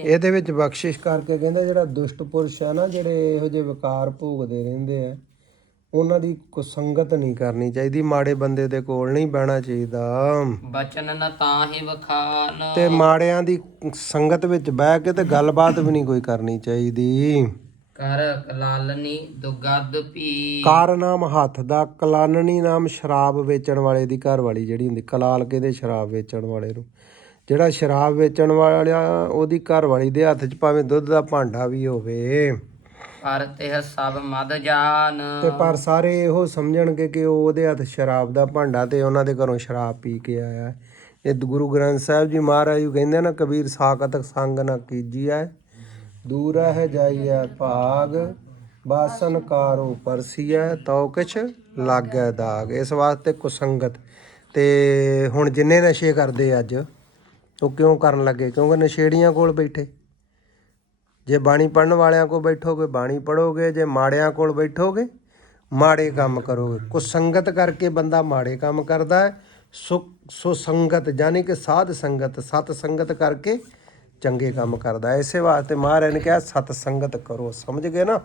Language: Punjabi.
ਇਹਦੇ ਵਿੱਚ ਬਖਸ਼ਿਸ਼ ਕਰਕੇ ਕਹਿੰਦਾ ਜਿਹੜਾ ਦੁਸ਼ਟ ਪੁਰਸ਼ ਆ ਨਾ ਜਿਹੜੇ ਇਹੋ ਜਿਹੇ ਵਿਕਾਰ ਭੋਗਦੇ ਰਹਿੰਦੇ ਆ ਉਹਨਾਂ ਦੀ ਕੁਸੰਗਤ ਨਹੀਂ ਕਰਨੀ ਚਾਹੀਦੀ ਮਾੜੇ ਬੰਦੇ ਦੇ ਕੋਲ ਨਹੀਂ ਬਹਿਣਾ ਚਾਹੀਦਾ। ਬਚਨ ਨ ਤਾਹੀ ਵਖਾਨ। ਤੇ ਮਾੜਿਆਂ ਦੀ ਸੰਗਤ ਵਿੱਚ ਬਹਿ ਕੇ ਤੇ ਗੱਲਬਾਤ ਵੀ ਨਹੀਂ ਕੋਈ ਕਰਨੀ ਚਾਹੀਦੀ। ਕਰ ਕਲਾਲਨੀ ਦੁਗੱਦ ਪੀ ਕਾਰ ਨਾਮ ਹੱਥ ਦਾ ਕਲਾਨਣੀ ਨਾਮ ਸ਼ਰਾਬ ਵੇਚਣ ਵਾਲੇ ਦੀ ਘਰ ਵਾਲੀ ਜਿਹੜੀ ਹੁੰਦੀ ਕਲਾਲ ਕਹਿੰਦੇ ਸ਼ਰਾਬ ਵੇਚਣ ਵਾਲੇ ਨੂੰ? ਜਿਹੜਾ ਸ਼ਰਾਬ ਵੇਚਣ ਵਾਲਾ ਉਹਦੀ ਘਰ ਵਾਲੀ ਦੇ ਹੱਥ 'ਚ ਭਾਵੇਂ ਦੁੱਧ ਦਾ ਭਾਂਡਾ ਵੀ ਹੋਵੇ। ਪਰ ਤਿਹ ਸਭ ਮਦ ਜਾਨ। ਤੇ ਪਰ ਸਾਰੇ ਇਹੋ ਸਮਝਣਗੇ ਕਿ ਉਹ ਉਹਦੇ ਹੱਥ ਸ਼ਰਾਬ ਦਾ ਭਾਂਡਾ ਤੇ ਉਹਨਾਂ ਦੇ ਘਰੋਂ ਸ਼ਰਾਬ ਪੀ ਕੇ ਆਇਆ। ਇਹ ਗੁਰੂ ਗ੍ਰੰਥ ਸਾਹਿਬ ਜੀ ਮਹਾਰਾਜ ਜੀ ਕਹਿੰਦੇ ਨਾ ਕਬੀਰ ਸਾਖਤ ਸੰਗ ਨਾ ਕੀਜੀਐ ਦੂਰ ਹੈ ਜਾਈਐ ਭਾਗ ਬਾਸਨ ਕਾਰੋ ਪਰਸੀਐ ਤਉ ਕਿਛ ਲਾਗੈ ਦਾਗ। ਇਸ ਵਾਸਤੇ ਕੁਸੰਗਤ। ਤੇ ਹੁਣ ਜਿੰਨੇ ਨਸ਼ੇ ਕਰਦੇ ਅੱਜ ਉਹ ਕਿਉਂ ਕਰਨ ਲੱਗੇ? ਕਿਉਂਕਿ ਨਸ਼ੇੜੀਆਂ ਕੋਲ ਬੈਠੇ। ਜੇ ਬਾਣੀ ਪੜਨ ਵਾਲਿਆਂ ਕੋਲ ਬੈਠੋਗੇ, ਬਾਣੀ ਪੜੋਗੇ ਜੇ ਮਾੜਿਆਂ ਕੋਲ ਬੈਠੋਗੇ, ਮਾੜੇ ਕੰਮ ਕਰੋਗੇ। ਕੁਸੰਗਤ ਕਰਕੇ ਬੰਦਾ ਮਾੜੇ ਕੰਮ ਕਰਦਾ ਹੈ ਸੁ ਸੋ ਸੰਗਤ ਯਾਨੀ ਕਿ ਸਾਧ ਸੰਗਤ, ਸਤ ਸੰਗਤ ਕਰਕੇ ਚੰਗੇ ਕੰਮ ਕਰਦਾ ਹੈ। ਇਸੇ ਵਾਸਤੇ ਮਹਾਰਾਜ ਨੇ ਕਿਹਾ, ਸਤ ਸੰਗਤ ਕਰੋ। ਸਮਝ ਗਏ ਨਾ?